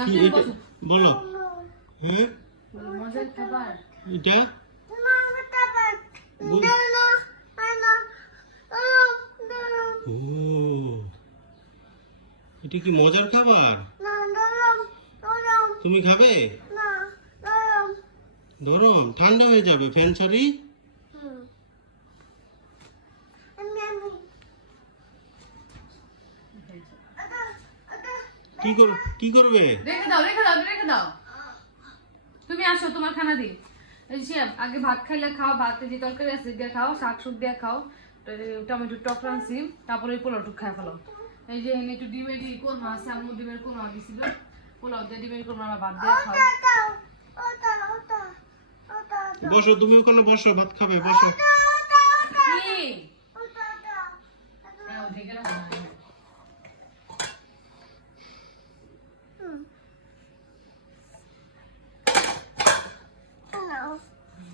কি এটা বলো হ্যাঁ মজার খাবার এটা ও এটা কি মজার খাবার তুমি খাবে গরম ঠান্ডা হয়ে যাবে ফ্যান ছাড়ি কি করবে রেখে দাও তুমি আসো তোমার খানা দি এই যে আগে ভাত খাইলে খাও ভাতে যে তরকারি আছে দিয়ে খাও শাক শুক দিয়ে খাও টমেটো টক রাঁধছি তারপরে পোলাও খাই ফেলো এই যে একটু ডিমের কোরমা আছে আম্মু ডিমের কোরমা দিছিল পোলাও দিয়ে ডিমের কোরমা ভাত দিয়ে খাও বসো তুমি ওখানে বসো ভাত খাবে বসো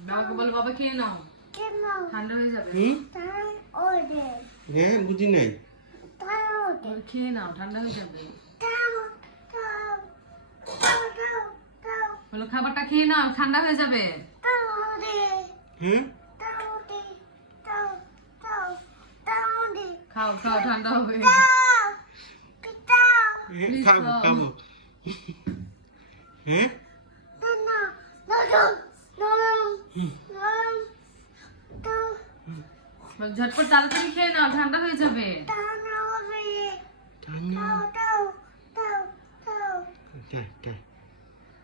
বাবাকে বলো বাবা খেয়ে নাও ঠান্ডা হয়ে যাবে হ্যাঁ বুঝি নাই খেয়ে নাও ঠান্ডা হয়ে যাবে বলো খাবারটা খেয়ে নাও ঠান্ডা হয়ে যাবে হ্যাঁ খাও খাও ঠান্ডা হবে খাবো হ্যাঁ ঝটপট তাড়াতাড়ি খেয়ে নাও ঠান্ডা হয়ে যাবে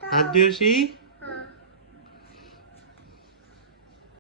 হাত দিয়েছি